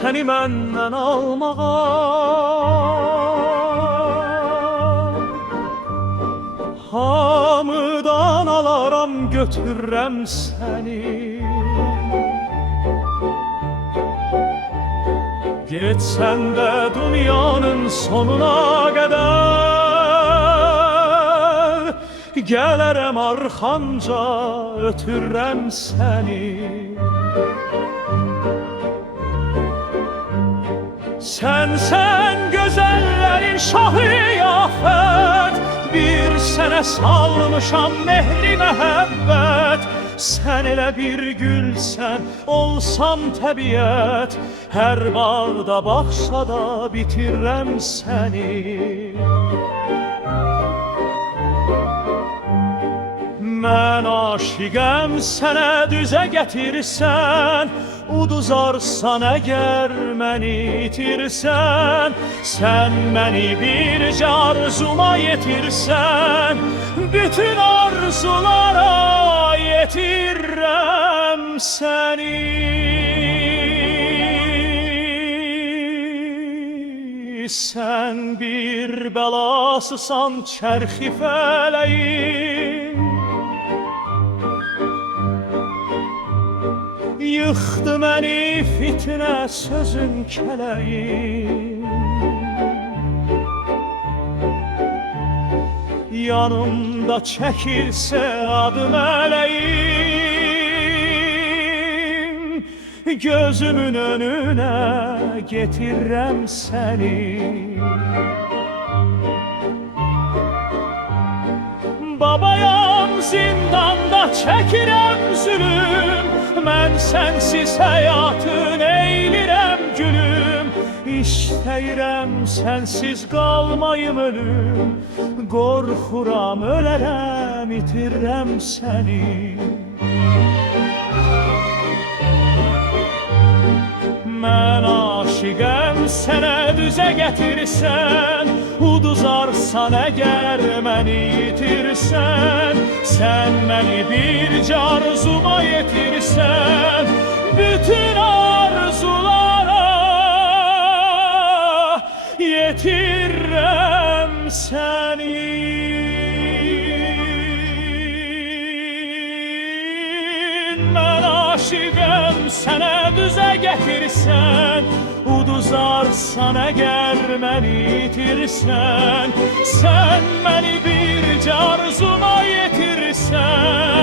səni məndən almağa. Hamıdan alaram, götürürəm səni. Getsən də dünyanın sonuna qədər, gələrəm arxanca, ötürürəm səni. Sən gözəllərin şahı-yafət, bir sənə salmışam mehri məhəbbət. Sən elə bir gülsən, olsam təbiət, hər bağda baxsada bitirəm səni. Mən aşiqəm, sənə düzə gətirsən, uduzarsan əgər məni itirsən. Sən məni bircə arzuma yetirsən, bütün arzulara yetirəm səni. Sən bir bəlasısan çərxi fələyin, yıxdı məni fitnə sözün kələyin. Yanımda çəkilsə adım ələyim, gözümün önünə getirirəm səni. Babayam, zindanda çəkirəm zülüm, mən sənsiz həyatın eylirəm gülüm. İstəyirəm sənsiz qalmayım ölüm, qorxuram ölərəm, itirəm səni. Mən aşiqəm, sənə düzə gətirsən, uduzarsan əgər məni itirsən. Sən məni bircə arzuma yetirsən, bütün arzulara yetirəm səni. Mən aşiqəm, sənə düzə gətirsən, uduzarsan əgər məni itirsən. Sən məni bircə arzuma yetirsən,